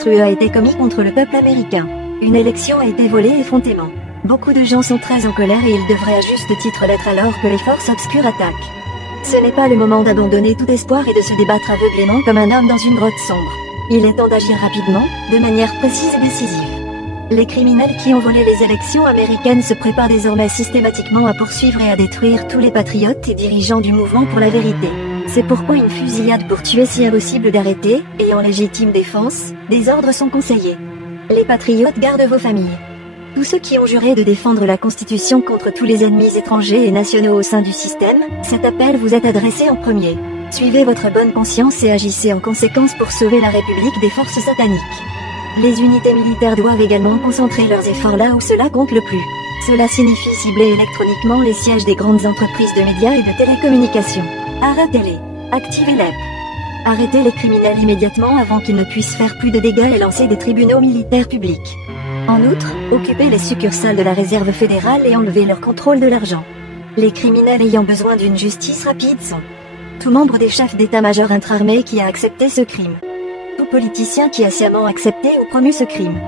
monstrueux a été commis contre le peuple américain. Une élection a été volée effrontément. Beaucoup de gens sont très en colère et ils devraient à juste titre l'être alors que les forces obscures attaquent. Ce n'est pas le moment d'abandonner tout espoir et de se débattre aveuglément comme un homme dans une grotte sombre. Il est temps d'agir rapidement, de manière précise et décisive. Les criminels qui ont volé les élections américaines se préparent désormais systématiquement à poursuivre et à détruire tous les patriotes et dirigeants du mouvement pour la vérité. C'est pourquoi une fusillade pour tuer si impossible d'arrêter, et en légitime défense, des ordres sont conseillés. Les patriotes gardent vos familles. Tous ceux qui ont juré de défendre la Constitution contre tous les ennemis étrangers et nationaux au sein du système, cet appel vous est adressé en premier. Suivez votre bonne conscience et agissez en conséquence pour sauver la République des forces sataniques. Les unités militaires doivent également concentrer leurs efforts là où cela compte le plus. Cela signifie cibler électroniquement les sièges des grandes entreprises de médias et de télécommunications. Arrêtez-les. Activez-les. Arrêtez les criminels immédiatement avant qu'ils ne puissent faire plus de dégâts et lancer des tribunaux militaires publics. En outre, occupez les succursales de la Réserve fédérale et enlevez leur contrôle de l'argent. Les criminels ayant besoin d'une justice rapide sont tout membre des chefs d'état-major intra-armés qui a accepté ce crime. Tout politicien qui a sciemment accepté ou promu ce crime.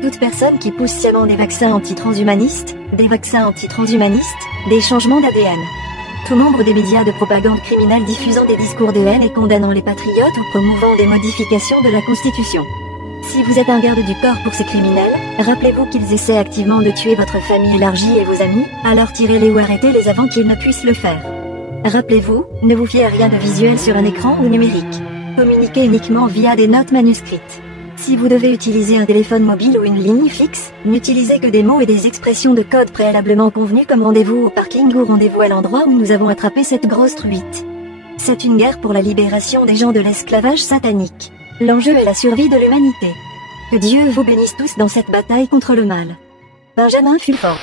Toute personne qui pousse sciemment des vaccins anti-transhumanistes, des changements d'ADN. Tout membre des médias de propagande criminelle diffusant des discours de haine et condamnant les patriotes ou promouvant des modifications de la Constitution. Si vous êtes un garde du corps pour ces criminels, rappelez-vous qu'ils essaient activement de tuer votre famille élargie et vos amis, alors tirez-les ou arrêtez-les avant qu'ils ne puissent le faire. Rappelez-vous, ne vous fiez à rien de visuel sur un écran ou numérique. Communiquez uniquement via des notes manuscrites. Si vous devez utiliser un téléphone mobile ou une ligne fixe, n'utilisez que des mots et des expressions de code préalablement convenus comme rendez-vous au parking ou rendez-vous à l'endroit où nous avons attrapé cette grosse truite. C'est une guerre pour la libération des gens de l'esclavage satanique. L'enjeu est la survie de l'humanité. Que Dieu vous bénisse tous dans cette bataille contre le mal. Benjamin Fulford.